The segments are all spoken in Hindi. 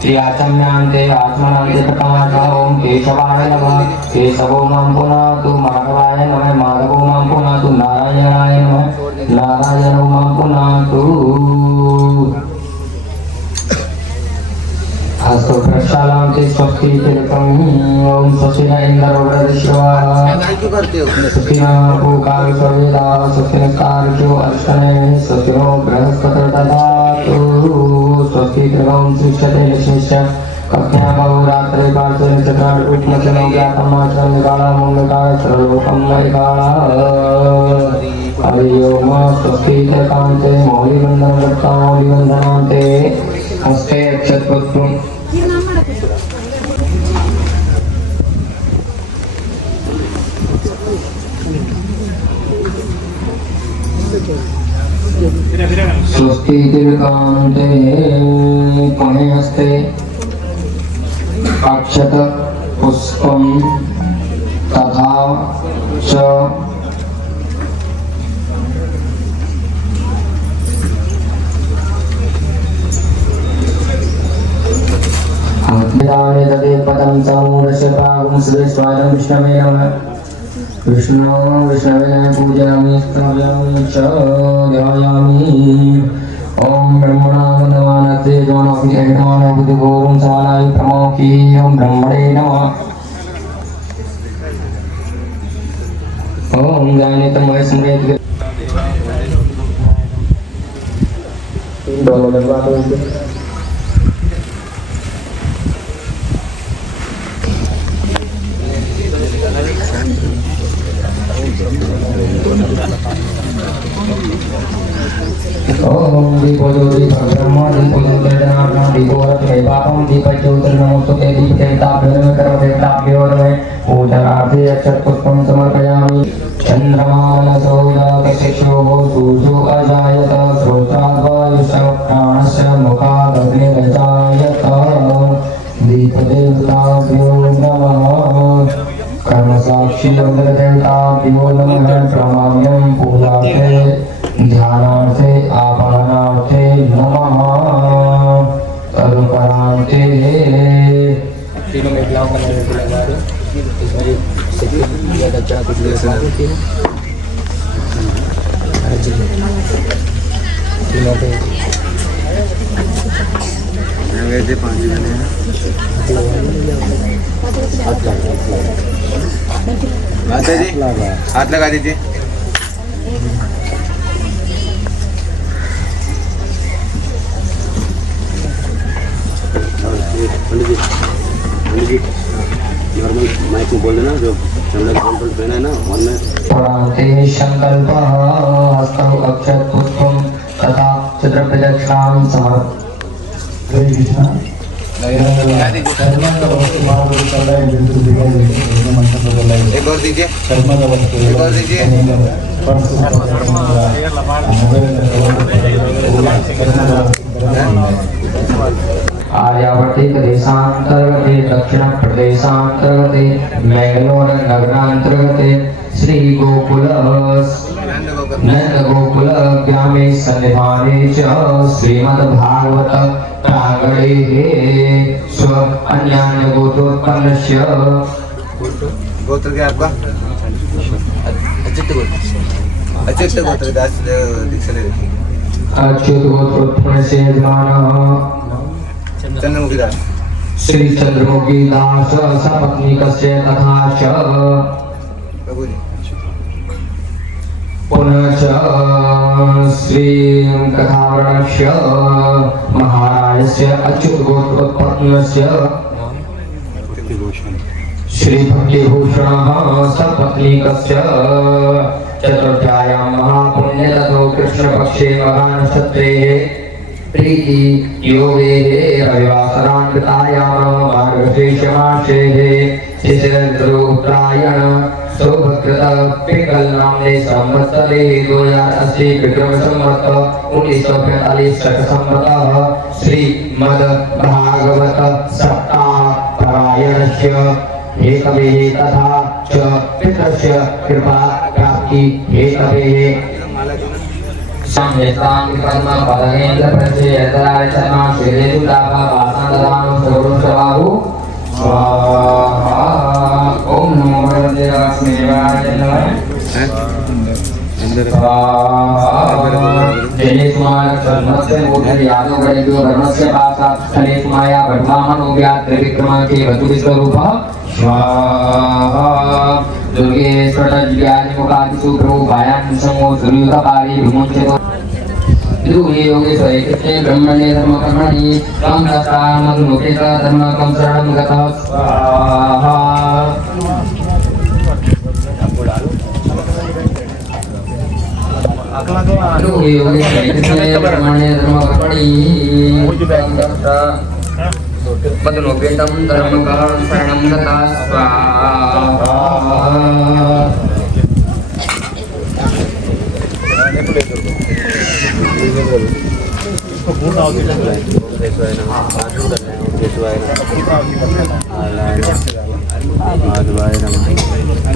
त्रियाचम्यांते आत्मनांते प्रकाशः ओम केशवाय नमः केशवो मां पुनातु माधवाय नमः माधवो मां पुनातु नारायणाय नमः नारायणो मां पुनातु अस्तु प्रक्षालांते स्वस्ति तिलकम् ओम स्वस्ति न इंद्रो वृद्धश्रवा स्वस्ति न पूकाल सर्वेदा स्वस्ति न कारजो अर्शने स्वस्ति नो बृहस्पति ददातु स्वस्ति त्रिगुण शिष्यते निशिष्य कथ्या बहुरात्रे पार्श्वे चक्रार उपमचनो ज्ञातमाचरण निकाला मुंडकाय सर्वलोकं नैकाला हरि ओम स्वस्ति कांते मौलिवंदन वक्ता मौलिवंदनांते हस्ते अक्षतपुष्पम् स्वस्ति तिलकान्ते पुणे हस्ते अक्षत पुष्पं तथा च दाने तदे पदं समूरस्य पागं सुरेश्वरं विष्णवे नमः विष्णु विष्णवे पूजयामि स्तवामि च ध्यायामि ओम ब्रह्मणा वन्दमानते ज्ञानाभि एकानो बुद्धिगोरं समानाय प्रमोखी ओम ब्रह्मणे नमः ओम ज्ञानितं वै स्मृत ओम दीपो ज्योति ब्रह्मा दीपो ज्योतिर्नारायण दीपो रत्ने पापम दीप ज्योतिर्नमोस्तुते दीप देवताभ्यो नमः कर्म देवताभ्यो नमः पूजनार्थे अक्षत पुष्पं समर्पयामि चन्द्रमानसौदाकशिक्षो सूर्यो अजायत श्रोत्राद्वायुष्य प्राणस्य मुखादग्निरजायत दीपदेवताभ्यो नमः कर्मसाक्षी देवताभ्यो नमः प्रणम्यं पूजार्थे ध्यानार्थे आपानार्थे नमः तदुपरान्ते तीनों में ब्लाउज बनाने के लगा दो इसमें सेकंड या बच्चा कुछ ले सकते हैं तीनों पे अंग्रेजी 5 जने हैं हाथ लगा दीजिए नॉर्मल माइक में बोल देना जो चंद्र कंट्रोल पहना है ना वन में प्रांते संकल्प हस्तौ अक्षत पुष्पम तथा चित्र प्रदक्षिणां समर्पयामि हरे कृष्ण एक और दीजिए एक और दीजिए आर्यावर्ते प्रदेशांतर्गते दक्षिण प्रदेशांतर्गते मैंगलोर नगरांतर्गते श्री गोकुल नंद गोकुल ग्रामे सन्निधाने च श्रीमद्भागवत प्रांगणे स्व अन्यान्य गोत्रोत्पन्नस्य गोत्र क्या आपका अच्युत गोत्र दास दीक्षा ले रखी अच्युत गोत्रोत्पन्नस्य यजमानः चंद्रमुखी दास श्री चंद्रमुखी दास सपत्नीकस्य तथा च पुनः च श्री कथावर्णस्य महाराज नारायणस्य अच्युत गोत्रोत्पत्तिस्य श्री भक्तिभूषणः सपत्नीकस्य चतुर्थ्यायां महापुण्यततो कृष्णपक्षे महानक्षत्रे प्रीति योगे रविवासरान्वितायां मार्गशीर्षमासेः शिशिरऋतुत्रायण शोभकृत पिंगल नामने संवत्सरे 2080 विक्रम संवत 1945 शक संवतः श्रीमद् भागवत सप्ताह पारायणस्य हेतवे तथा च पितृस्य कृपा प्राप्ति हेतवे संवेतां कर्म पदनेन्द्र प्रचेतराय चर्मा श्रीरेतु दापा वासनदानो सर्वोषवाहु स्वाहा। ओम नमो भगवते वासुदेवाय नमः। जय कुमार धर्मस्य मूर्ति यादव गणितो धर्मस्य पासा स्थले कुमाया वर्धमान उग्या त्रिविक्रम के वतु विश्वरूपः स्वाहा। दुर्गे स्वटज्ञानि मुखादि सुप्रभु भायां समो दुर्युधपारि विमुञ्चतो दुर्गे योगे स्वयकृते ब्रह्मणे धर्मकर्मणि त्वं दशामनुपेत धर्मकं शरणं गतः स्वाहा। दुर्गे योगे स्वयकृते ब्रह्मणे धर्मकर्मणि त्वं दशामनुपेतं धर्मकं शरणं गतः स्वाहा।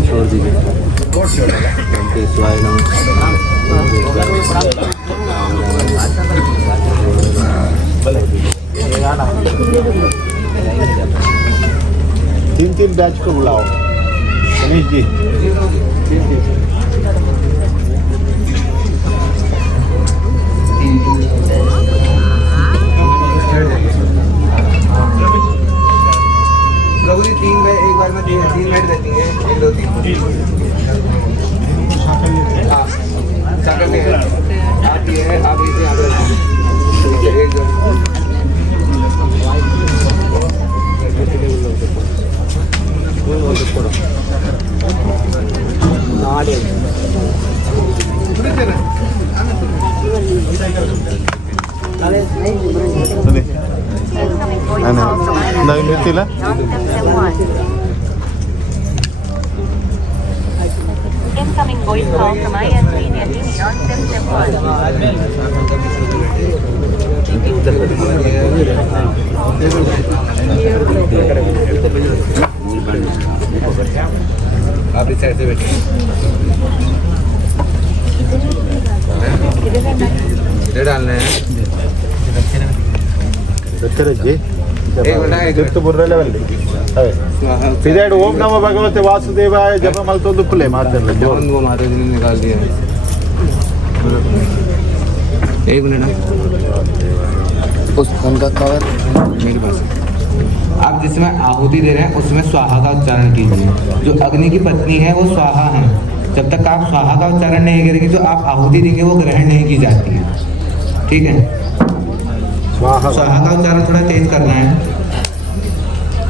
छोड़ दीजिए तीन बैच को बुलाओ गणेश जी। प्रभु जी एक बार में 3 मिनट देती है 1 2 3 हाँ शाकल है आप ये है आप इसे यहाँ पे एक ನಿರ್ತಿಲ್ಲ Incoming voice call from ISP Nandini on SIM 1. आप इस साइड से बैठिए इधर डालना है जी फिर ओम नमो भगवते वासुदेवाय जब मल तो दुखले मारते वो माता जी ने निकाल दिया है 1 मिनट उस फोन का कवर मेरे पास। आप जिसमें आहुति दे रहे हैं उसमें स्वाहा का उच्चारण कीजिए। जो अग्नि की पत्नी है वो स्वाहा है। जब तक आप स्वाहा का उच्चारण नहीं करेंगे जो आप आहुति देंगे वो ग्रहण नहीं की जाती है। ठीक है स्वाहा का उच्चारण थोड़ा तेज करना है।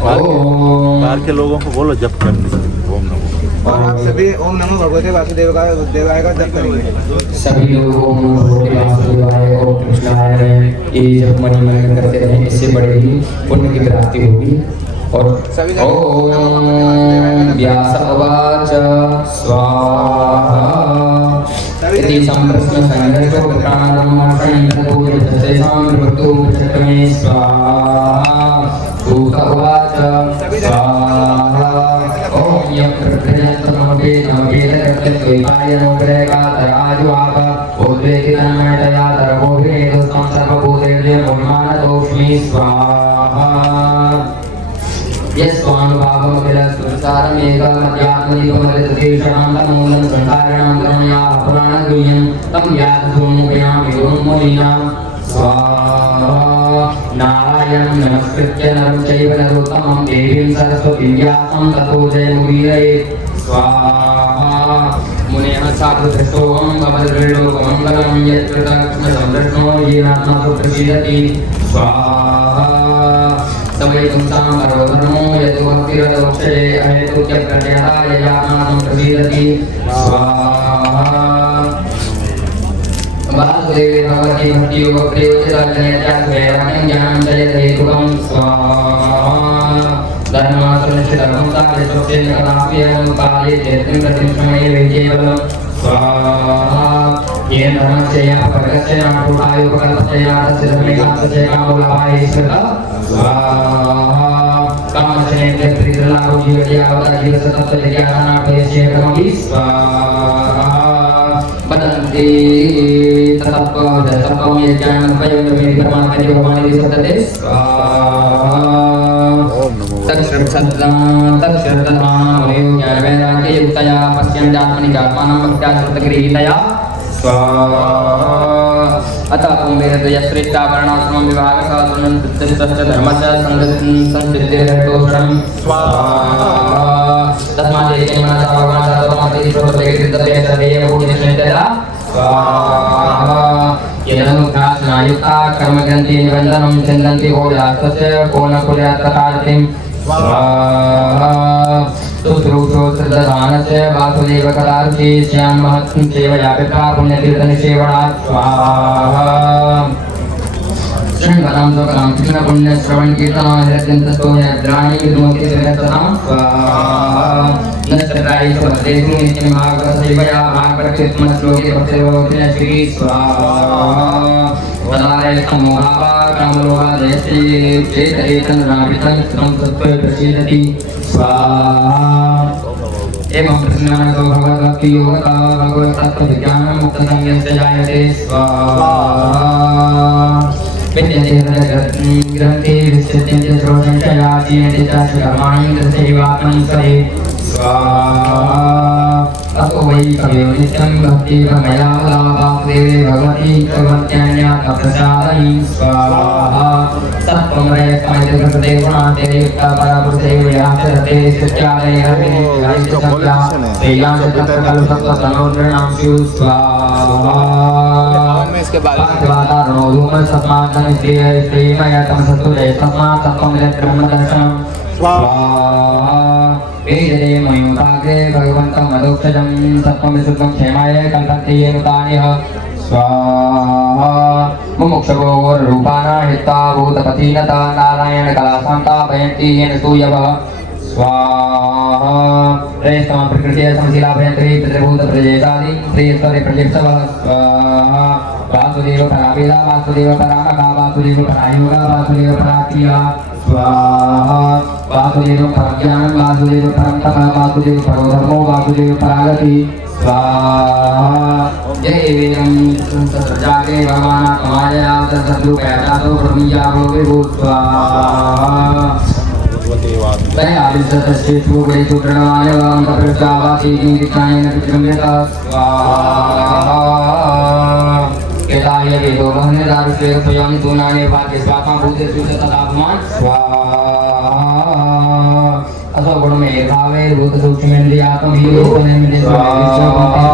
बाहर के लोगों को बोलो जप करने ओम नमो। और आप सभी ओम नमो भगवते वासुदेवाय का जप करेंगे। सभी लोग ओम नमो भगवते वासुदेवाय और कृष्णाय ये जप मन में करते रहें। इससे बड़े ही पुण्य की प्राप्ति होगी। और ओम व्यास उवाच स्वाहा इति संप्रश्न संघर्षो प्राणानामाशयन्ततो यतसेषां विभक्तो चक्रमे स्वाहा। सूत उवाच स्वाहा ओम यं प्रकृत्यन्तमपि नमवेदकृत्यद्वैपायनो ग्रहकातराजुवाप उद्वेदितन्मयतयातरभोभिनेदुस्तं सर्वभूतेर्यमभिमानतोऽस्मि स्वाहा। यस्वानुभावमखिलसंसारमेकमध्यात्मदीपमलिततीर्षणान्तमूलं संसारिणां करुणया पुराणगुह्यं तं यातसोमुखिनां योन्मुनीनां स्वाहा। नारायणं नमस्कृत्य नरं चैव नरोत्तमं देवीं सरस्वतीं व्यासं ततो जयमुदीरये स्वाहा। मुनेः साधुदृष्टोऽहं भवद्वेळोकमङ्गलं यत्कृतकृष्णसंदृष्णो येनात्मा सुप्रसीदति स्वाहा। समयितुंसां सर्वधर्मो यतो भक्तिरतोक्षये अहेतुक्यप्रण्यता यजानां प्रसीदति स्वाहा वासुदेवे भगवती भक्तियोग प्रियोचिताजनयत्यास्वैराग्यं ज्ञानं च यथेतुकं स्वाहा धर्मासुनिश्चितं साधयस्वस्येन कदापि अनुपाले चेतिं गतिं समये वैकेवलं स्वाहा येन धर्मस्य यापकस्य नाटुटायोपकल्पस्य यातस्य धर्मेकास्य कामोलाभाय स्मृता स्वाहा कामशनेन्द्र प्रीतलाभो जीवत्यावता जीवसतत्त्वजज्ञानापयस्येकमपि स्वाहा वदन्ति तत्त्वं यज्ञानपयोगमेकमात्मयोगमानि सतते स्वाहा तत्क्षरतनामयो ज्ञानवैराग्ययुक्तया पश्यन्त्यात्मनिजात्मानं भक्त्याश्रितगृहीतया स्वाहा अतः कुम्भेरद्वयश्रेष्ठाभरणाश्रमं विभागशास्त्रं तस्य धर्मस्य संस्कृतिर्हेतोषणं स्वाहा तस्मादेकेन मनसा भगवान् सर्वमात्रिप्रत्येककृतते सदैव पूज्यश्रेष्ठता स्वाहा यदनुध्यासनायुक्ता कर्मग्रन्थि निबन्धनं चिन्तन्ति होयास्तस्य को न कुर्यात्तकारतिं स्वाहा शुश्रूषो श्रद्धानस्य वासुदेवकदारुषि स्यान् महत्त्वं सेवया पिता पुण्यतीर्थनिसेवनात् स्वाहा शृण्वतां स्वकलां कृष्णपुण्यश्रवणकीर्तनानिरत्यन्तस्तो यद्राणि विद्मोति जगत्ततां स्वाहा नष्टप्रायि स्वदेशं नित्यं भागवतसेवया भागवतकीर्तनश्लोके भक्तिर्भवति स्वाहा तदालय समोहापाकामलोहादयश्री चेतरेतनराभितं सत्त्वे प्रसीदति स्वाहा एवं प्रश्नातो भगवद्भक्तियोगता भगवत्तत्त्वविज्ञानं मुक्तसंज्ञस्य जायते स्वाहा विद्यते ग्रन्थे विश्यते श्रोत्रञ्चयाचीयते च कर्माणि तथैवात्मनि स्वे स्वाहा अतो वै कवयो नित्यं भक्तिर्मया वासुदेवे भगवती भगवत्यान्यात्मप्रसादयि स्वाहा सत्त्वं रजतमयते गुणातेयुक्ता परापुरुषैवयाचरते सत्यादयः तेयां स्वाहा इसके बाद भगवन्तं मधुक्षजं सत्त्वं विशुद्धं क्षेमाय कल्पन्ते येन तानिह स्वाहा मुमुक्षगोरूपाणा हिता भूतपतिनता नारायण कलाशान्ता भयन्ति येन सूयवः स्वाहा प्रेष्ठमा प्रकृतिः समशीला भयन्त्री पितृभूत प्रजेशादि प्रियस्वरे प्रजेप्सवः स्वाहा वासुदेव परावेदा वासुदेव परामका वासुदेव परायोगा वासुदेव पराक्रिया स्वाहा वासुदेव परज्ञानं वासुदेव परं तपः वासुदेव परो धर्मो वासुदेव परागति स्वाहा जय वीरं सत्रजागे भगवानात्माया सद्रूपयातो ब्रह्मीयाभो विभू स्वाहा तय आदिशतश्रेष्ठो वैशुप्रणवाय वामकप्रजावासी किङ्कितायेन पितृमृता स्वाहा केताय वेदो वहने दारुष्ये स्वयं तूनाने भाग्य स्वात्मा भूतेषु च तदात्मा स्वाहा असो गुणमे भावे भूत सूक्ष्मेन्द्रियात्म हीरोपनेन्द्रिय स्वाहा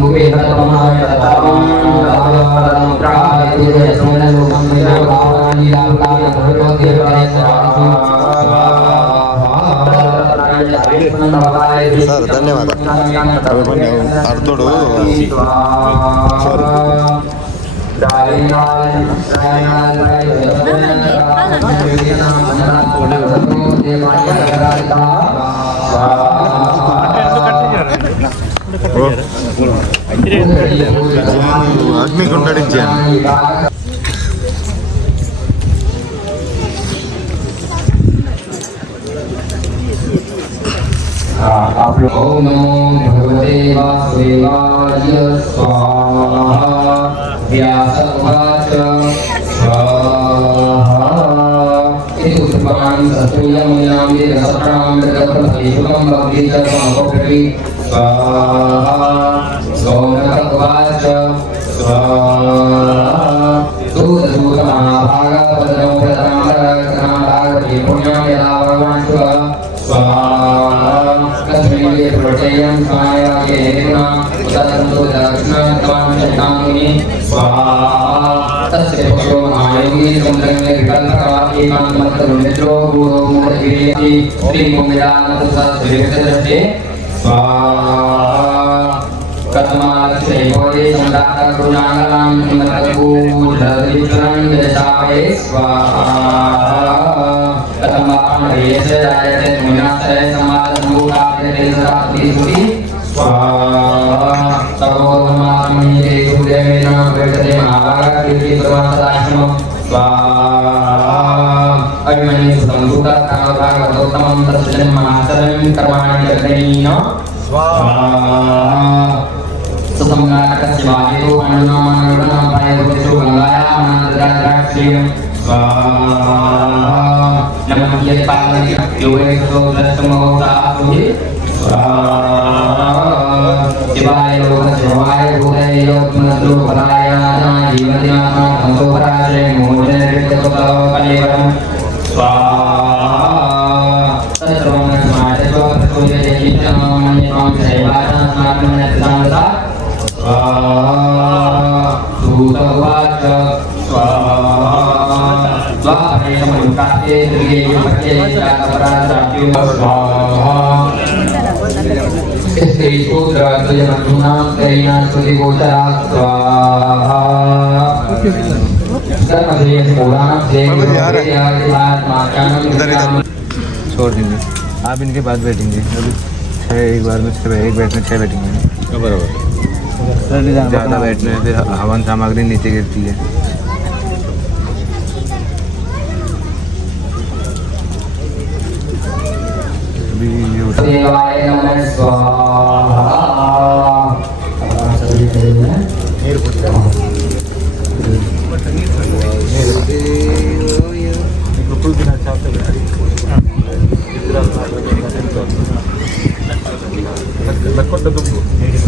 गुपे तत्पमाय तत्पमं तत्परं प्रायते स्मरण लोकं विजयभावानि लाभकाय भवति स्वाहा सर धन्यवाद अर्थोಡು అగ్నిగుండడించాను आप लोग ओम नमो भगवते वासुदेवाय स्वाहा व्यासोवाच स्वाहा इति उत्पन्नं सत्तूयमुनां विरसप्रां विरसप्रतिशुभं भक्तिचर्मोपरि स्वाहा सोमकवाच स्वाहा दूतदूतमहाभागवदनो प्रथमारकनाभागवती पुण्यां यदा भगवान् स्वाहा कस्मिन् प्रत्ययं स्वायायेन उदरन्तु दक्षिणत्वं शतामुनि स्वाहा तस्य पुत्रो महायोगी समुद्रं में विकल्पकवात् एकान्तमत्तरुमित्रो गुरो मूढगिरियति श्रीमोमिदानमतुसस्विविक्तदृष्टे स्वाहा कथमालक्ष्यैवोदे सम्राट्करुणाङ्गलां किमतकूढविचरन् विदशावये स्वाहा कथमापणयेश जायते मुनिनाश्रय समादसम्भूताभिधेयसरातिसुति स्वाहा सर्वोधमात्मनीते सूर्यमेन प्रविशते महाभागाकृति प्रवासदाश्रमं स्वाहा अभिमन्यु सम्भूता कामभागवतोत्तमं तस्य महाचरणं कर्माणि जगदनीन स्वाहा सुसंगातकस्य वायुतो अनुनामनगुणं पायवतेषु गङ्गायां अनन्तराक्षीयं स्वाहा नमः यत्पालय योगेश्वरो दर्शमोदासुहि स्वाहा शिवाय लोकशिवाय भूतये योगमनसुपदाय जीवन्यात्मा संसोपराशे मोचनकृत्यकलेवरं स्वाहा तत्सर्वं समाजस्व प्रसूयजयितं शैवाचां स्नातमनस्सान्ता सूतवाच स्वाहा स्वाहरेशमयुक्तास्ते त्रिगेयुपत्ये जातपरात्राप्यो स्वाहा स्त्रीसूत्रद्वयमधूनां त्रयीणास्तुतिगोचरा स्वाहा छोड़ देंगे आप इनके बाद बैठेंगे अभी छः एक बार में छः एक बैठ में छः बैठेंगे बराबर ज़्यादा बैठने में फिर हवन सामग्री नीचे गिरती है अभी देवाय नमः स्वाहा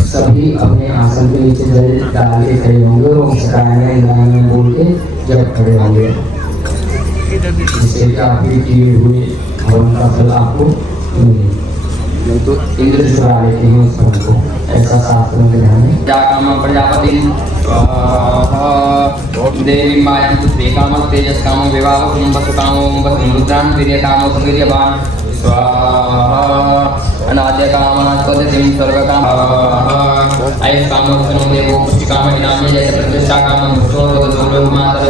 सभी अपने आसन के नीचे जल डाल के खड़े होंगे और शकायन बोल के जब खड़े होंगे जिससे कि आपकी की हुई हवन का फल आपको नहीं तो इंद्र चुरा लेते हैं उस फल को ऐसा शास्त्रों के ध्यान में जाकाम प्रजापति देवी माया पुत्री काम तेजस काम विवाह कुंभस कामो रुद्रान वीर्य कामो वीर्यवान स्वाहा अनाद्य कामनास्पतिं स्वर्ग काम आयुष कामो सनो देवो पुष्टि काम इनामे जैसे प्रतिष्ठा काम मुक्षो रोग मातर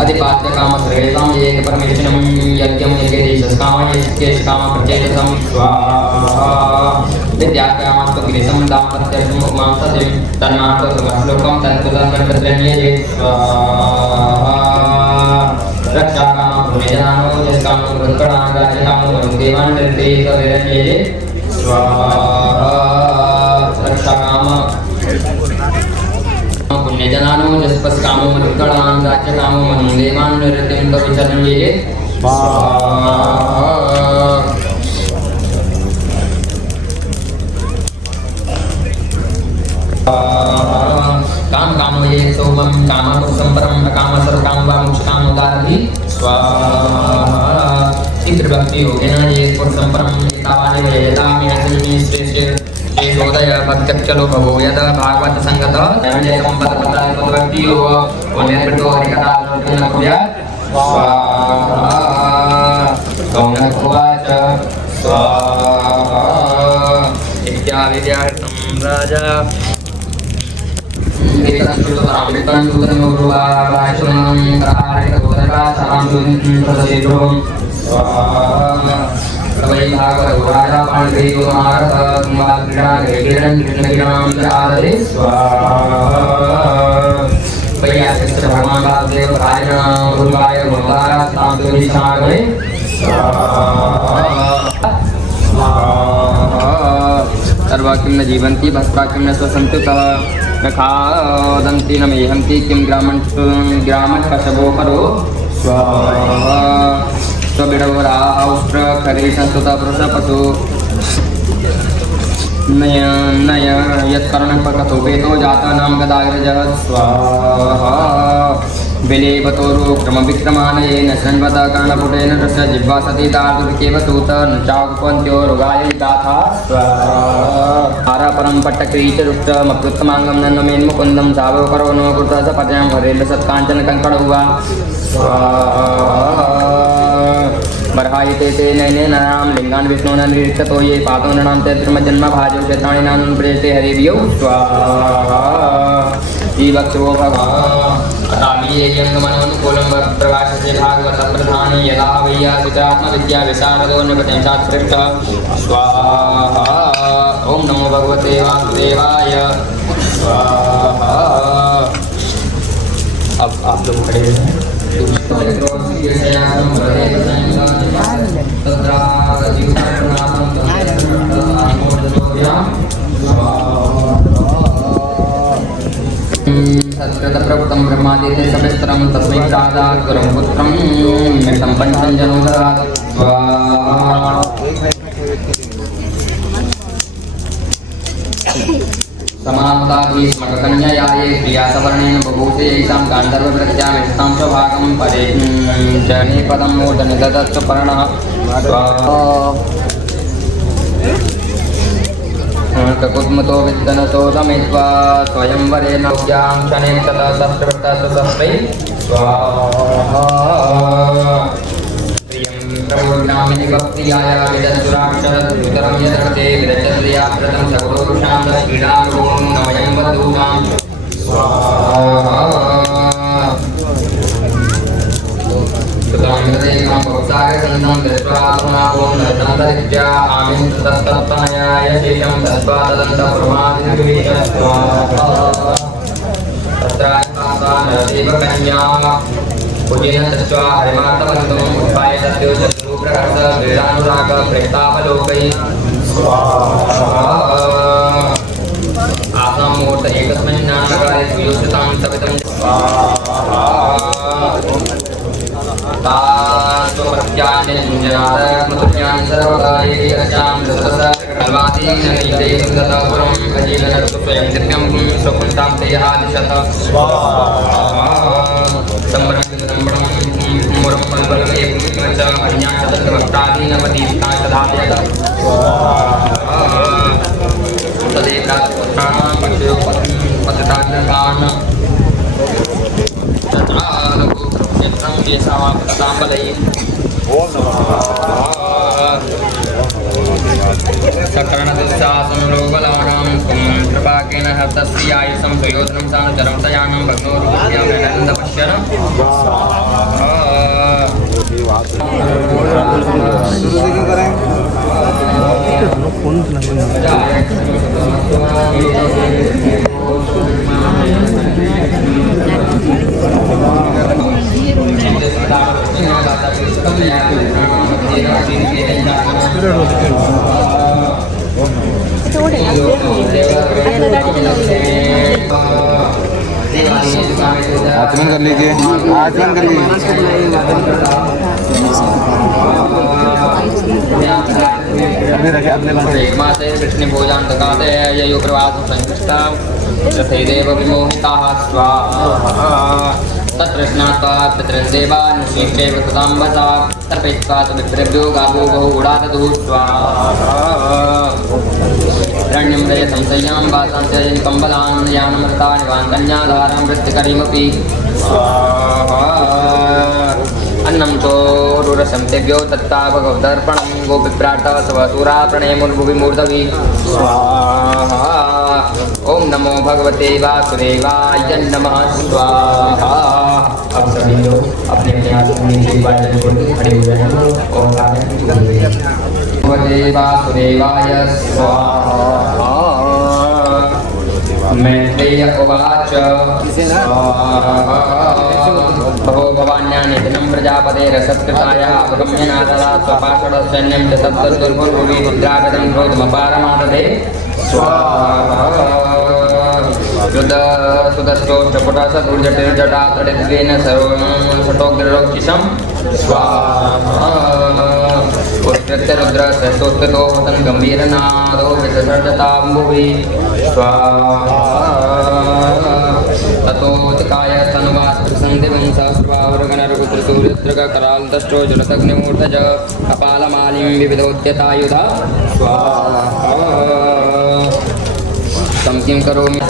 अधिपाद्य काम सर्वेषां एक परमेश्वरं यज्ञं यज्ञेश काम यज्ञेश काम प्रत्येकं स्वाहा विद्याकामत्वग्रेसं दाम्पत्यं मांसतिं तन्नाथश्लोकं तत्पुतन्त्रण्ये स्वाहा रक्षाकामं प्रमेजनानो यस्कामं वृत्कणां राजकामं वरुदेवान् निर्देशविरण्ये स्वाहा रक्षाकामं पुण्यजनानो जस्पस्कामो मरुत्कणां राज्यकामो मनुदेवान् निर्देशविरण्ये स्वाहा काम कामो ये सोमं कामं संपरं काम सर्वकाम वा मोक्षकाम उदारति स्वाहा चित्रभक्ति योगेन ये संपरं तावानि वेदामि अस्मि श्रेष्ठे श्रेष्ठोदय भक्तचलो भवो यदा भागवत संगत जय संपत्पता भक्ति योग पुण्यकृतो हरिकथा लोकन कुर्यात् स्वाहा सौम्यकुवाच स्वाहा इत्याविद्यार्थं राजा सर्वाकिं न जीवन्ति भस्त्राकिं न स्वसन्तुतः न खादन्ति न मेहन्ति किं ग्रामं पशवो परो स्वाहा स्वबिडवराष्ट्रखरे संस्कृतपुरुषपशु नय यत्कर्णपकतो वेदो जातानां गदाग्रजः स्वाहा विलेपतोरो क्रमविक्रमाणयेन शृण्वता कर्णपुटेन रस्य जिह्वा सती तार्दुकेवतूत न चाकुपन्त्यो रोगाय गाथा स्वाहारपरं पट्टक्रीचरुष्टमप्युत्तमाङ्गं नन्दमेन् मुकुन्दं सावकरो नो कृतः स पद्यां हरेल सत्काञ्चन कङ्कणहुवा बर्हायते ते नैने नराम लिंगान विष्णु निरीक्षतो ये पातो नृणां ते जन्म भाजो क्षेत्राणि नानुं प्रेते हरिभ्यो स्वाहा जीवक्षो भगवान् प्रकाशसे भागवत प्रधान यदा वैयासिकात्मविद्या विशारदो निपतिं शास्त्रिष्टः स्वाहा ओम नमो भगवते वासुदेवाय स्वाहा। अब आप लोग खड़े हैं सत्कृतप्रभुतं ब्रह्मादिते सविस्तरं तस्मै प्रादात् गुरुं पुत्रं मृतं पञ्चजनोदरात् स्वाहा। समानताभीष्मककन्ययाये प्रियासवर्णेन बभूषे येषां गान्धर्ववृत्त्यामिष्टां स्वभागं परे जने पदं मूर्धनि ददत्सु पर्णः ककुत्मतो विद्दनतो समित्वा स्वयंवरेण उद्यां शनेन ततः शस्त्रवृत्तस्वशस्त्रै स्वाहा। प्रभुर्नामिनि भक्तियाय विदत्सुराक्षरद्युतरं यदर्थे विरचन्द्रिया प्रथम सगुरुषां क्रीडां रों नवयं वधूनां स्वाहा। सुतामिदेकां भक्तायसन्तं दृष्ट्वा पुनावों नर्तनतरिज्या आमिं ततस्तत्तनयाय शेषं दत्त्वा तदन्तप्रमादिर्विश स्वाहा। तत्रायमाता नरदेवकन्या पूजेन दत्त्वा हरिमार्तवन्तम् उत्थाय तस्यो चतुर्प्रहर्ष क्रीडानुराग प्रेतावलोकै स्वाहा। आसां मूर्त एकस्मिन् नामकारे सुयोजितां सवितं स्वाहा। तासो प्रत्यान्यञ्जनादमतुल्यान् सर्वकार्ये अस्यां दशरथ कल्वादीन नीलेन दत्तपुरं अजीलनर्तु स्वयं दिव्यं स्वकुण्ठां तेयः दिशत स्वाहा। संब्रह्मणं मुरमल्बलमे पुण्यच अन्याशतभक्तादीनवतीर्थां सदात्यत स्वाहा। तदेकात्मनां पक्षयो पतिताग्रहान् क्षेत्रं येषावापताम्बलैः सकरणदुःशासनं रोगलाणां कृपाकेन हर्तस्यायुषं सुयोधनं सानुचरं सयानं भग्नोरुपश्यन आचमन कर लीजिए, आचमन कर लीजिए। अपने रखे अपने मासे कृष्ण भोजान दकाते ययो प्रवास संकृष्टा तथैदेव विमोहिताः स्वाहा। तत्कृष्णात्वा पितृदेवान् श्रीकेव तदाम्बसा तर्पयित्वा सुमित्रेभ्यो गावो बहु उडादतु स्वाहा। रण्यं रय संशय्यां वासाञ्चयनि कम्बलान् यानमृतानि वाङ्कन्याधारां वृत्तिकरीमपि स्वाहा। अन्नं चोरुरसं तेभ्यो दत्ता भगवदर्पणं गोपिप्रार्थः स्वसूरा प्रणयमुर्भुवि मूर्धवि स्वाहा। ओम नमो भगवते वासुदेवाय नमः स्वाहा। अब सभी लोग अपने अपने आसन नीचे वाले को खड़े हो जाएं और भगवते वासुदेवाय स्वाहा। मैत्रेय उवाच भवो भवान्यानिधिनं प्रजापतेरसत्कृतायाः अपगम्यनाथदा स्वपाषडसैन्यं च तत्तद्दुर्भुर्भुवि रुद्रागतं क्रोधमपारमादधे स्वाहा। सुदस्तोष्टपुटसदुर्जटिर्जटा तडिद्वेन सर्वं षटोग्ररोक्षिषं स्वाहा। उत्कृत्य रुद्रसहस्रोत्थितो वदन् गम्भीरनादो विससर्जताम्बुवि स्वाहा। ततोऽतिकाय तनुवात् संदेवं सहस्रबाहुरगणरपुत्र सूर्यद्रग करालदष्टो जलदग्निमूर्धज अपालमालिं विविधोद्यतायुधा स्वाहा तं किं करोमि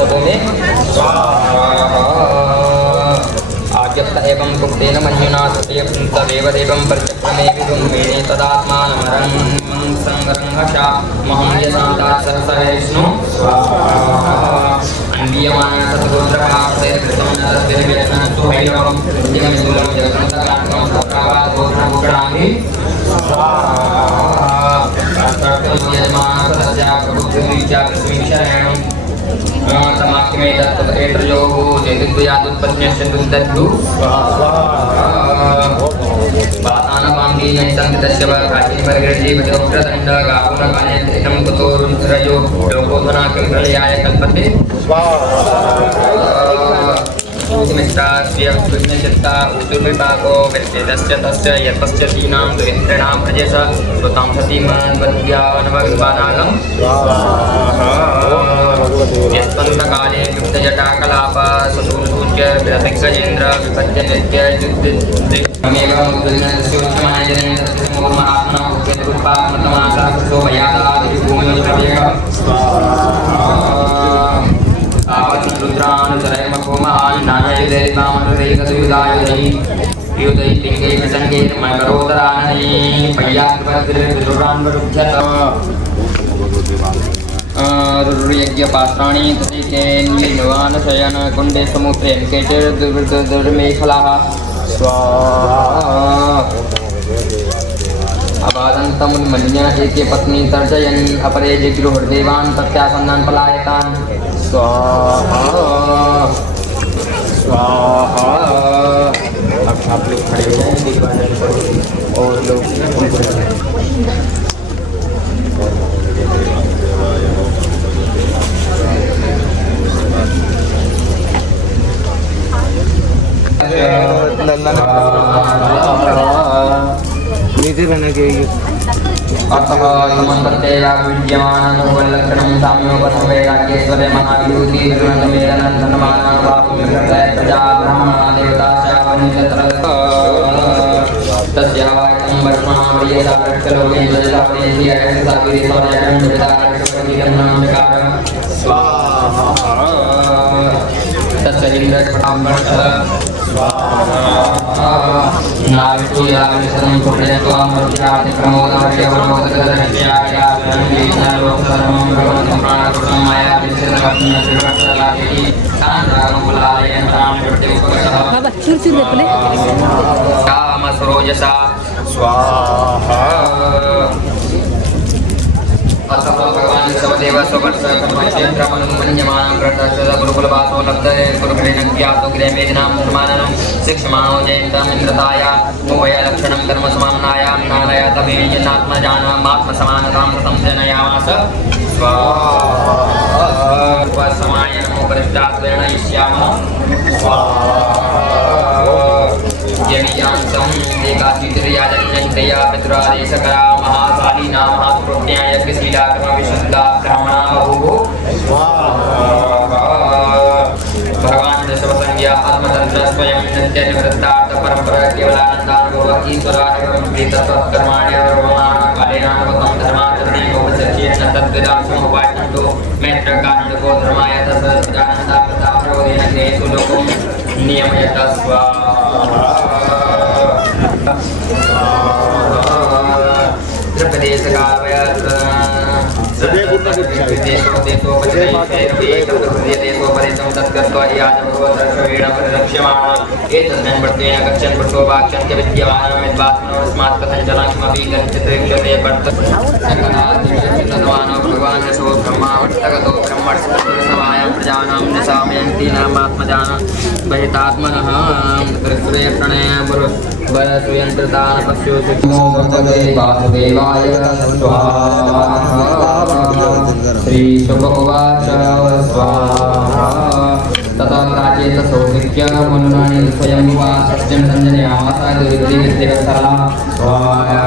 आज्ञप्त एवं गुप्तेन मन्युना तदेव देवं प्रचक्रमे विदुं मेने तदात्मानमरं संगरङ्घषा महं यशान्ता सहसा विष्णु अन्वीयमाना सतगोत्रकाक्षैर्कृतं न तद्भिर्व्यसनं सुहैवं जिगमिदुलं जगन्तकान्तं सत्रावादोत्रमुकणामि स्वाहा यजमाना सदस्या प्रबुद्धिर्विद्या कृष्मीशरणं समाख्यमे तत्त्वैत्रयोः चेतुद्वयादुत्पत्न्यस्य दुर्दद्धु पातानपाङ्गी नैसन्दितस्य प्राचीनपरिगृह्यीवचोक्रदण्ड गाहुलकान्यं कुतो रुद्रयो लोकोधना किं प्रलयाय कल्पते मित्रास्य पुण्यचित्ता उतुर्विपाको विच्छेदस्य तस्य यतस्य दीनां द्वित्रिणां प्रजेश स्वतां सतीमान्वद्यावनवविपानागं यस्पन्दकाले युक्तजटाकलाप ससूर्य विरतिगजेन्द्र विपद्य नृत्य युद्धमेव उद्विग्नस्योत्तमायजनेन्द्रस्य महात्मा उद्यतरूपात्मतमासा कृतो भयादादिभूमिः रुद्रानुचरयमको महान् नाययुधैकामनुदैकसुयुधायुधैः युधैः पिङ्गैः प्रसङ्गैर्मकरोदराननैः पय्यात्पद्भिर्विदुरान्वरुध्यत रुर्यज्ञपात्राणि तथैकेन्विनवानशयन कुण्डे समुद्रे केचिर्दुर्मेखलाः स्वाहा अबादन्तमुन्मन्य एके पत्नी तर्जयन् अपरे जिगृहुर्देवान् प्रत्यासन्नान् पलायतान् स्वाहा स्वाहा। अब आप लोग खड़े हो जाएंगे और लोग नीचे बना के अतः समन्तर्तेयाविद्यमानं वल्लक्षणं साम्योपसंवेदाख्येश्वरे महाविभूति विरुणमेलनन्दनमाना प्रजा ब्राह्मणा देवता शावनिचत्र तस्यावायतं वर्ष्मावरीयदारक्षलोके जलदावरेति अयसाविरेश्वरयण्डविदारक्षवतीरन्नं विकार स्वाहा तस्य इन्द्रकटाम्बरः स्वाहा नाविष्टुयाविशतं सुप्रजत्वा मरुत्याति प्रमोदवर्यवरोदकदर्श्यायालोकसर्वं भगवन्तं प्राणकृतं माया विश्रितकर्णश्रीवत्सलादेवी तान्त्रागं कुलालयन्त्रां प्रत्युपगतः कामसरोजसा स्वाहा। अतः भगवान् सर्वदेव स्ववर्षकर्मक्षेत्रमनुमन्यमानं ग्रन्थस्य गुरुकुलवासो लब्धे गुरुघ्रेण ज्ञातो गृहमेधिनां धर्माननं शिक्षमाणो जयन्तम् इन्द्रताया उभयलक्षणं कर्मसमाम्नायां नालय तमेजनात्मजानमात्मसमानतां कृतं जनयामास स्वाहा। समाय नमो परिष्टात् वर्णयिष्यामः स्वाहा। यमियांसं देकाशीतिर्याजन्यहितया पितुरादेशकरा महाकाली नाम प्रोज्ञाय यज्ञशीलाकर्म विशुद्धा ब्राह्मणा बहुः स्वाहा। भगवान् दशवसंज्ञा आत्मतन्त्र स्वयं नित्यनिवृत्तार्थ परम्परा केवलानन्दानुभव ईश्वराय प्रीतत्वकर्माणि कालेनानुगतं धर्माचरणे गोपचर्येण तद्विदांशमुपायन्तु मैत्रकाण्डको धर्माय तस्सदानन्दा प्रतापरोधेन गृहेषु लोकं नियमयत स्वाहा। एतस्मिन् वर्तेन गच्छन् पुरुषो वाक्यन्त्य विद्यमानं विद्वात्मनोऽस्मात् कथञ्चन किमपि गच्छते वर्तमानो भगवान् यशो ब्रह्मावर्तगतो ब्रह्मणस्पतिसभायां प्रजानां निशामयन्तीनामात्मजान बहितात्मनः त्रिसुरेषणे वरसुयन्त्रतान् पश्योषिमो भगवते वासुदेवाय स्वाहा। श्रीशुक उवाच स्वाहा। ततः प्राचेतसो विज्ञानमुन्नानि स्वयंभुवा सत्यं संजनयामास दुर्विद्यविद्यवत्सला स्वाहा।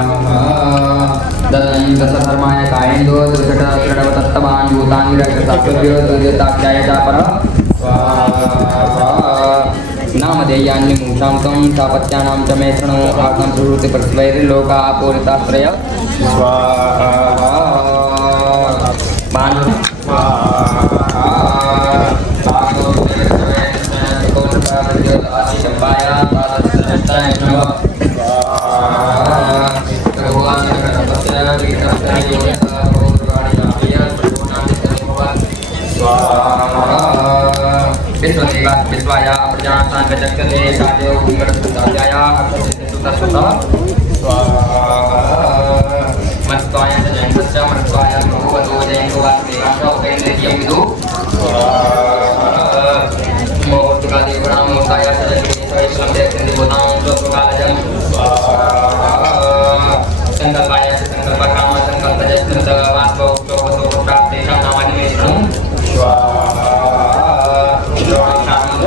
दशधर्माय कायेन्दो दुर्घटस्तवान् भूतानि रक्षसात्वभ्यो दुर्यताख्याय चापरः स्वाहा। नामधेयान्यमूर्ति शांतं तापत्यानां च मैत्रणो आगम प्रवृत्ति प्रतिवैर्लोका पूरिताश्रय स्वाहा बाण विश्वदेवा विश्वाया प्रजानां प्रजक्ते सादेव कुंगरसुताया अक्षसुतसुता स्वाहा मत्वाय जयन्तस्य मत्वाय भगवतो जयन्तो वासुदेवाय उपेन्द्रियं विदु स्वाहा मोर्तुकादि गुणां मोताय सजगेश्वरं देवतां लोककालजं स्वाहा संकल्पाय संकल्पकाम संकल्पजस्य वासवो लोकतो प्राप्तेषां नामानि मेषणं स्वाहा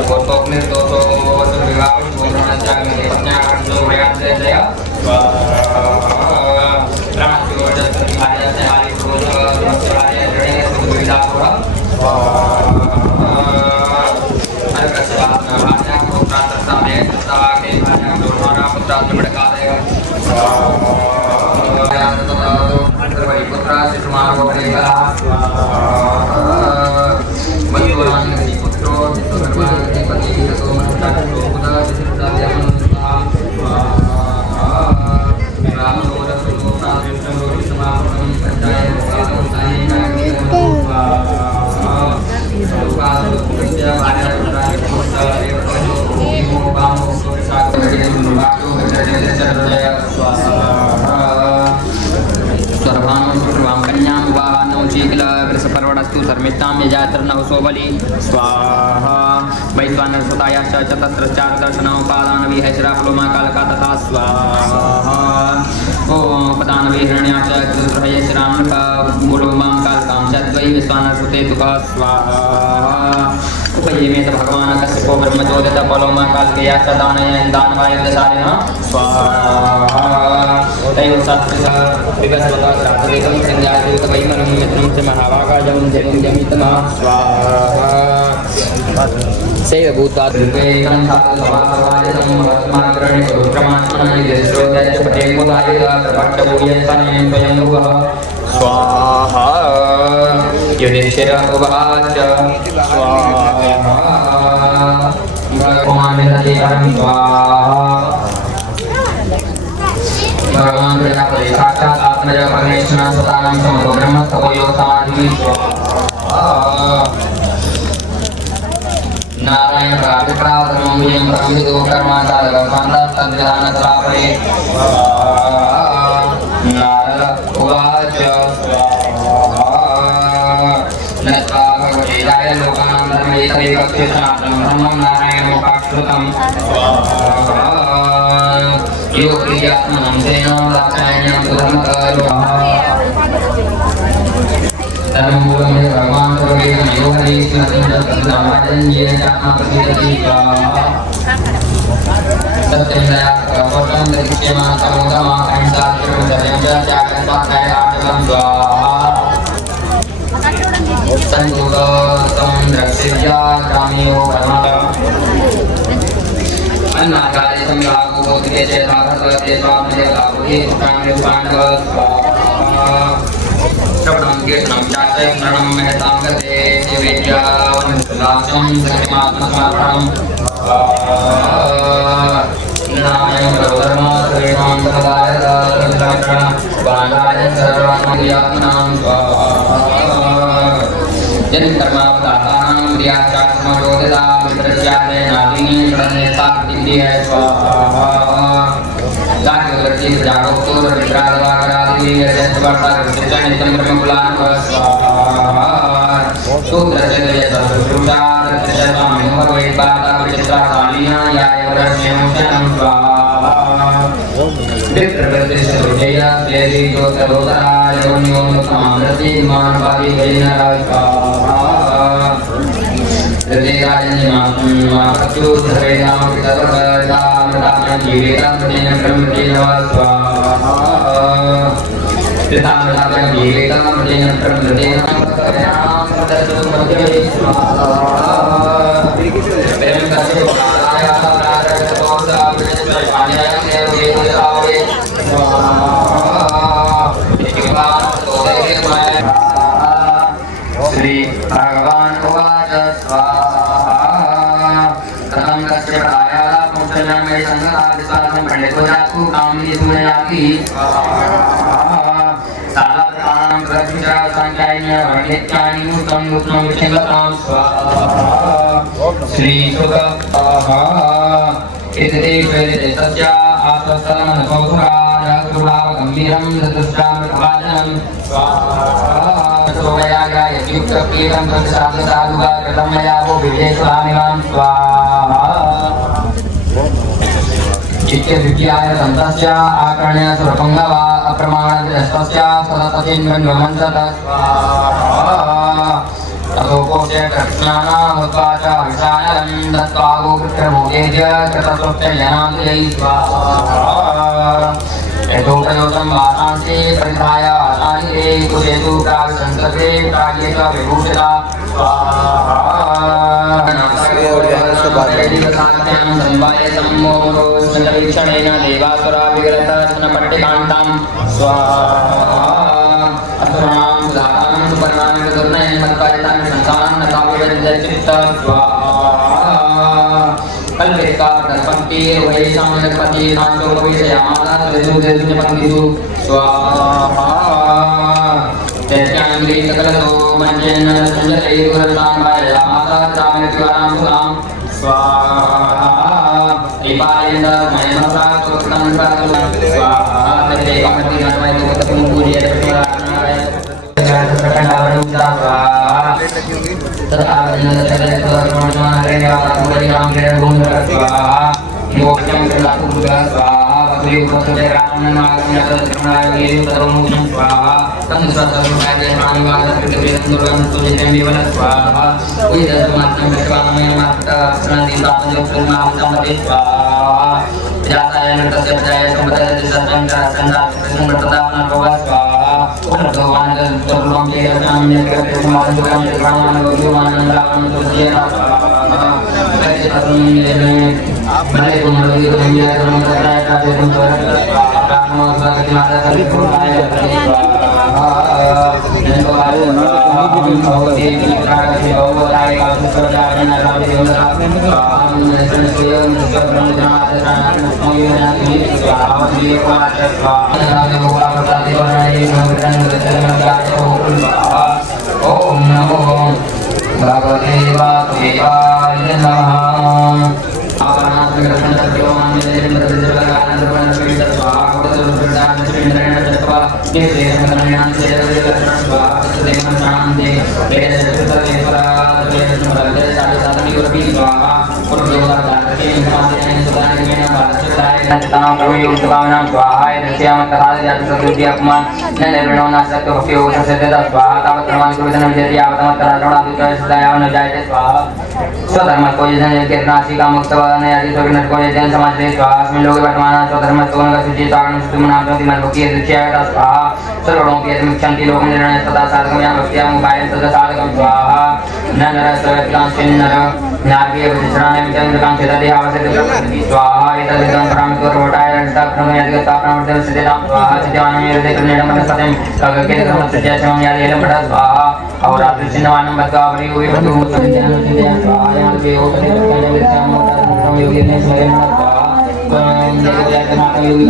Kotok nirdoso survival sunnah nepatnya surya jaya rasio dan hari sehari terus hari ini sudah kurang ada kesempatan banyak putra tersamai tertawa ke banyak orang putra berdekat yang terbaik putra si Sumargo berdekat betulan si putro terbang सर्मितां यजात्रनौ सोबली स्वाहा वैद्वानर सुताया चतस्रचार दर्शनौ पादानवी हैश्राफलोमा कालका तथा स्वाहा ओम पदानवी हिरण्या च चतुर्भये श्रावणका मूलोमां कालकां च द्वै विश्वानर सुते तुका स्वाहा उपयेमेत भगवान् कश्यपो ब्रह्मचोदित बलोमा कालकेया च दानयन् दानवाय दशारिणः स्वाहा तैव सत्कृत विवस्वता श्राद्धवेदं संध्यादेवत वैमनं मित्रं च महाभागाजं जयं जमितमः स्वाहा सेव भूत्वा द्विपेकं साधुसमासवादितं वर्तमानकरणे रुद्रमात्मनः यशोदयच पटेमुदाय प्रपट्टभूयस्तनेन स्वयंभुवः स्वाहा युधिष्ठिर उवाच स्वाहा भगवान् विदधिकरं स्वाहा भगवान् प्रजापति साक्षात् आत्मज परमेश्वरः सदानं समतो ब्रह्मस्थो यो समाधिः स्वाहा नारायण प्रातिप्रातमं यं प्रविदो कर्माचारः सन्दास्तद्विधानत्रापरे नारद उवाच नत्वा भगवतेराय लोकानां धर्मैतदैकस्य सनातनं ब्रह्मं नारायणमुखाश्रुतं यो प्रियात्मनं तेन दाक्षायण्यं सुधर्मकरो धर्ममूलमे भगवान् सर्वेण यो हरिकृष्णचन्द्रपदनामाजन्येन चात्मा प्रसीदति सत्यं दया कपटं दरिक्ष्यमा समोदमा अहिंसा सत्यं च त्यागं स्वाध्याय आचरणं स्वाहा संयुक्तं द्रक्ष्या कामियो कर्मः अन्नाकाले संयागो बोधिके चेताभते स्वामिने लाभे काम्यो पाण्डव स्वाहा श्रवणं कीर्तनं चाचय स्मरणं महतां गते निवेद्यावनुलासं सत्यमात्मसमर्पणं नारायणं सर्वधर्मसर्वेणां सदाय दर्शनं बालाय सर्वात्मयात्मनां स्वाहा जन्मकर्मावताराणां क्रियाचार्यमयोदिता मित्रस्यात्रे नादिनी षडनेताकृतिः स्वाहा कार्योदर्शी जागोक्तो विद्रागरादिः यशस्वर्ता कृष्णचैतन्यं ब्रह्मकुलान् स्वाहा सूत्रस्य यशस्रुषा रत्नशतामिं भगवैपाता विचित्रासालीना यायवरस्यं शनं स्वाहा विप्रवृत्तिश्चतुर्जया श्रेयसी ज्योतरोदराय योन्योन्मुखमामृति मानवादि वैनराय स्वाहा हृदयराजन्यमापच्चु सर्वेदां पितरपदामृतां जीवेतां तेन ब्रह्मतेन स्वाहा पितामृतां जीवेतां तेन ब्रह्मतेन सदस्सु स्वाहा प्रेम कस्य बालाय प्रारब्धो साधारणां प्रकृतिजा संख्यान्य वर्णित्यानि नूतं नूतं विषयतां स्वाहा श्री सुख इति देवते तस्य आत्मस्थलं कौशुराय सुराव गंभीरं चतुष्टामृतवादनं स्वाहा सोमयागाय युक्तक्लीलं तत्साधुसाधुगा कृतमया वो विजयस्वामिनां स्वाहा चित्ते विद्याय तन्तस्य आकर्ण्य सुरपङ्गवा अप्रमाणस्य सदसचिन्वन्वमन्तत स्वाहा ततोपोषे कृष्णानामुद्वा च विषाणलं दत्त्वा गोपुत्रभोगेद्य कृतस्वप्तयनां स्वाहा यथोपयोगं वासांसि परिधाय आसानि रे कुशेषु प्रागसंसते प्राग्ये च विभूषिता क्षणेन देवासुरा विगलतपट्टिकान्तां स्वाहा असुराणां सुधातां सुपर्णां दुर्नयनं मत्कारितां संसारां नकाविवज्जयचित्त स्वाहा कल्पितकार्तपङ्क्ति वैशां नरपति नाचोपविशयामाना देशु स्वाहा तेस्याङ्ग्री सकलतो मञ्चेन सञ्जते गुरतां वाययामाता रामृत्युरां सुरां स्वाहा त्रिपायेन मयमसा सुकृतं प्रातुलं स्वाहा तदेकमति नमयतुतं पूज्य प्रणाय स्वाहा तथा मोक्षं प्रदातु स्वाहा वसुदेव रामनामागमनाय स्वाहा तं स्वतः स्वाहा उदयमात्रं विश्वामयमात्ता स्नादितांजोत्सवनामते स्वाहा जाताय नृतस्य जय समतस्य सत्यं संदातं प्रदानं भव स्वाहा भगवान सर्वं केवलं निर्गतमानं प्राणान् भगवान् रामं तुझ्या स्वाहा भले कुमलोई दुनिया तुम कराय का तुम तोरा प्राणो स्वागत माता सर्वपुराय स्वाहा जनो आयो हम भगवती विरागे भगवताय का सुप्रदान रामे हम संस्कृतं सुब्रह्मण्यात स्वामी स्वाहा श्री वाच स्वाहा रामे भगवता देवाय नमः स्वाहा ओम नमो भगवते वासुदेवाय नमः स्वधर्म को जन कीर्तनासी का मुक्तवान आदि स्वग्नट को जन समाज दे स्वाहा अस्मिन् लोके वर्तमान स्वधर्म को न सुचि सागण सुमनामति मनोकी दृश्यता स्वाहा सर्वों के मिच्छन्ति लोक निर्णय तथा साधकं या भक्त्या मुखाय तथा साधकं स्वाहा नर सर्वकां चिन्नर नाभि विश्रामय विचन्द्रकां चिदति आवश्यक स्वाहा एतद् परामितो रोटाय रक्षता प्रमयति स्थापनार्थं सिद्धां स्वाहा सिद्धानं यदि निर्णयं सत्यं कगके धर्मस्य यादेन पड़ा स्वाहा और रात्रि चिन्हवानं बद्धावरी हुई बंधु चिन्हन चिन्हन स्वाहा यां देवो प्रतिपत्ति विचारम योगी ने स्वयं स्वाहा स्वयं देवता योगी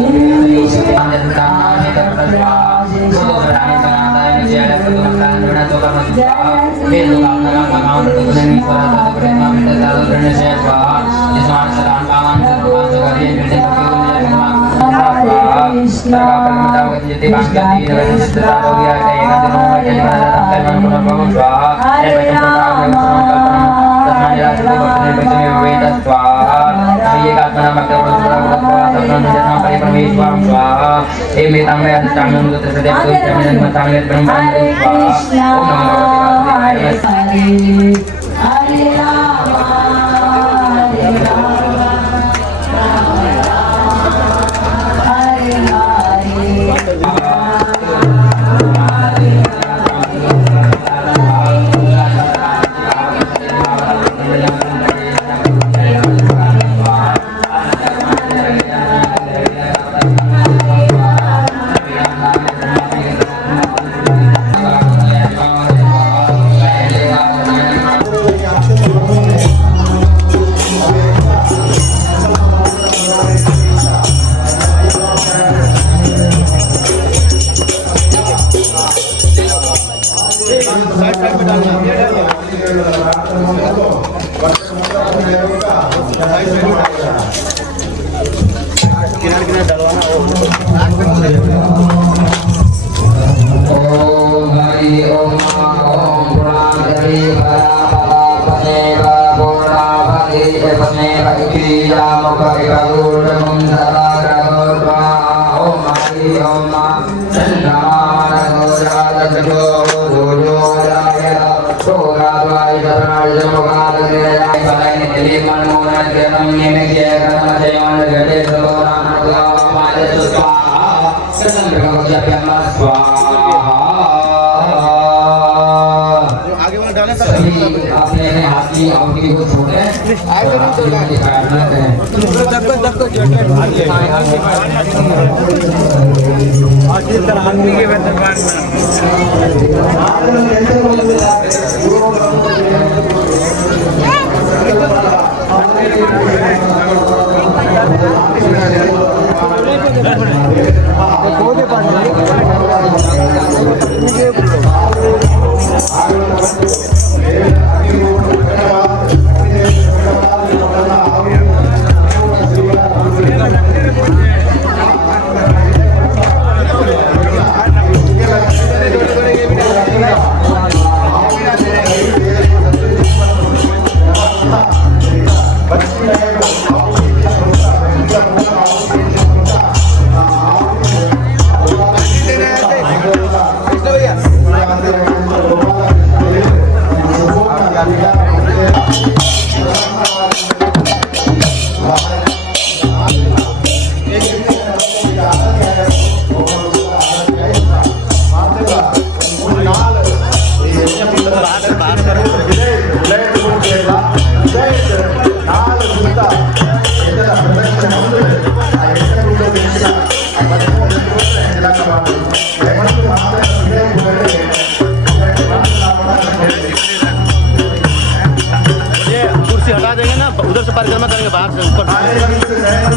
चिन्हन चिन्हन स्वाहा सोराने सनातन जय सुमंगल नृण चोकर्म स्वाहा वेद कामना कामना तुगुनि स्वरत प्रेम मित साधु ऋण से स्वाहा जिसमान सदान कामन सर्वान सगरे निर्दय स्वाहा कर्मदावति जति कांगति नवति चित्ता होगिया तेन दिनो मजन कर्मन पुनर्भव स्वाहा एवं तस्माय भक्ति भक्ति वेद स्वाहा ये आत्मना मत स्वाहा तत्व जन्म परिप्रमेश्वर स्वाहा हे मेतां वे अधिष्ठानं दुत सदैव तो जमीन मतां वे ब्रह्म स्वाहा ओम नमो भगवते हरे राम हरे राम आगे वाला डालें तब सभी अपने हाथ की आंखी को छोड़े कुर्सी हटा देंगे ना, उधर से परिक्रमा करेंगे बाहर से ऊपर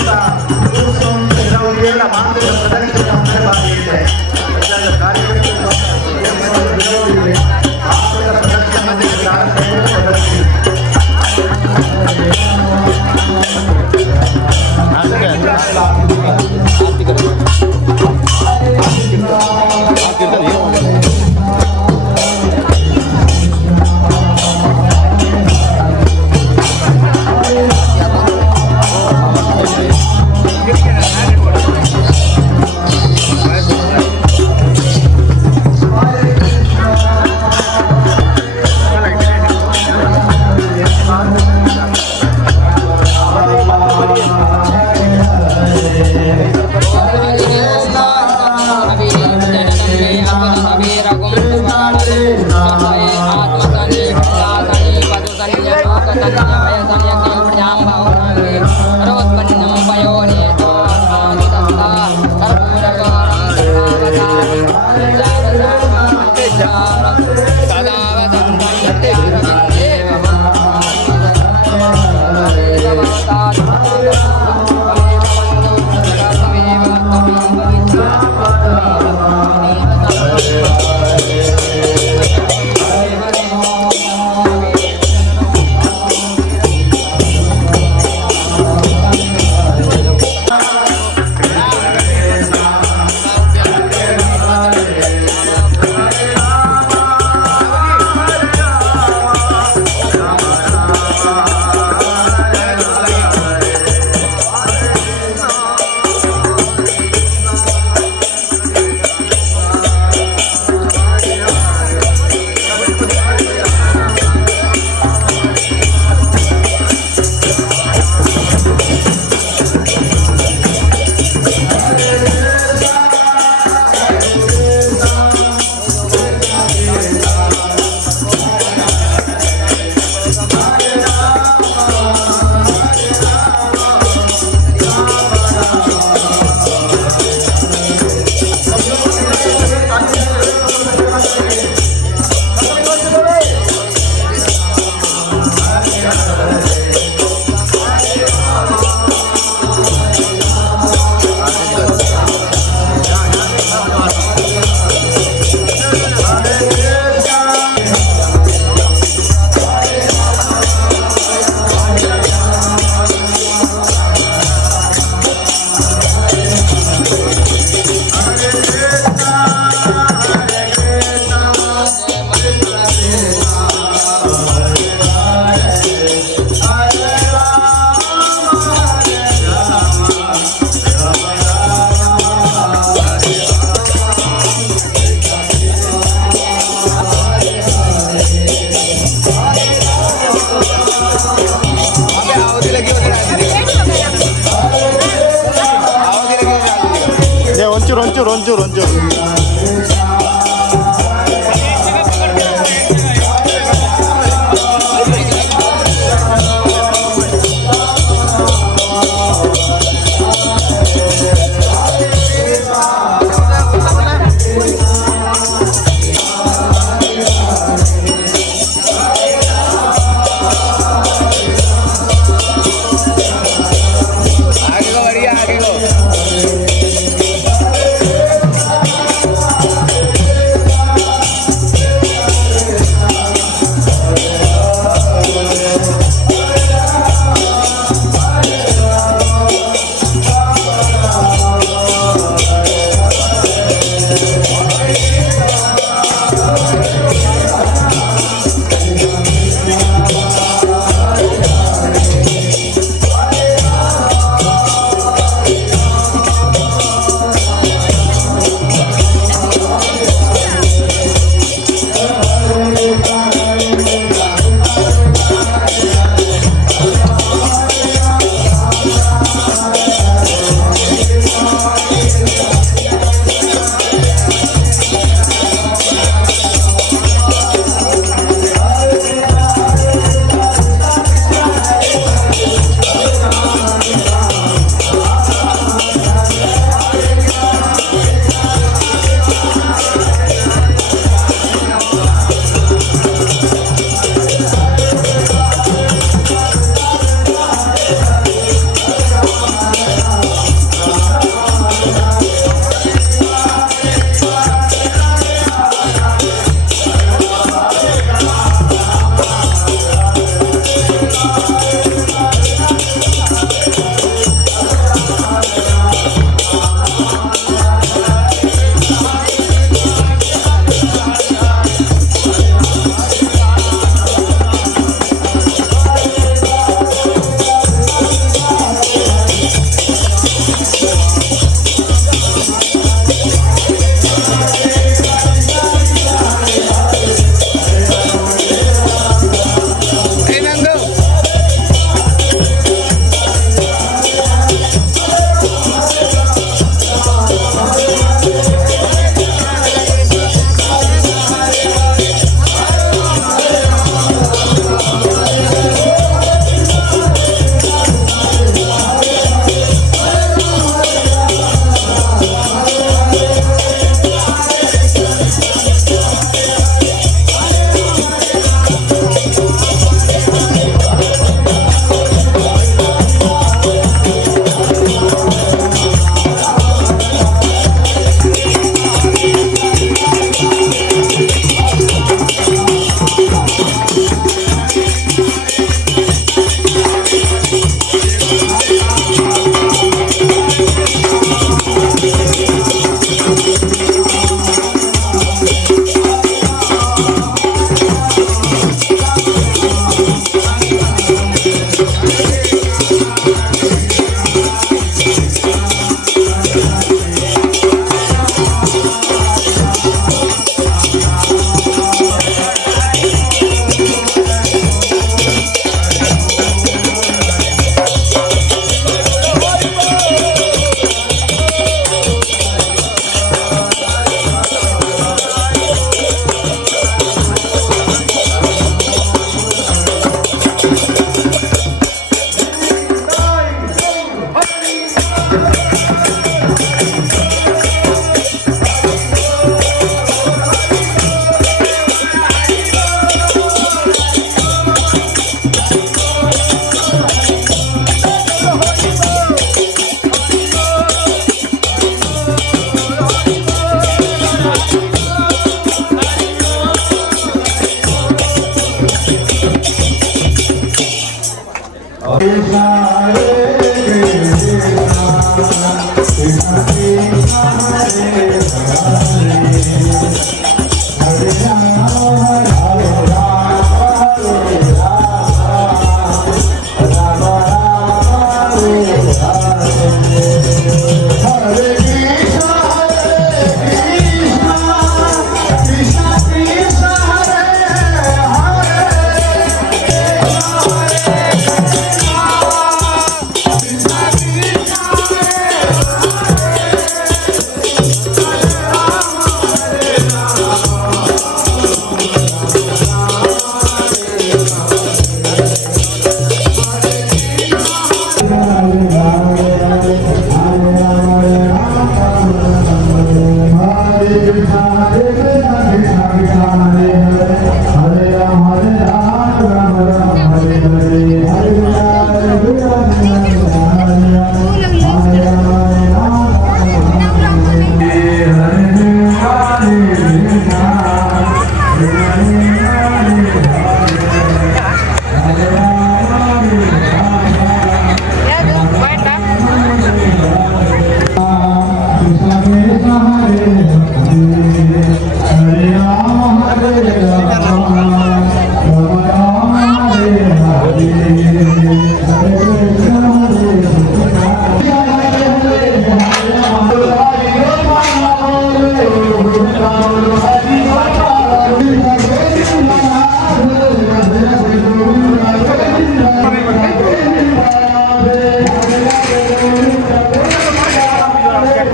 런죠 런죠. आगे को बढ़िया आगे को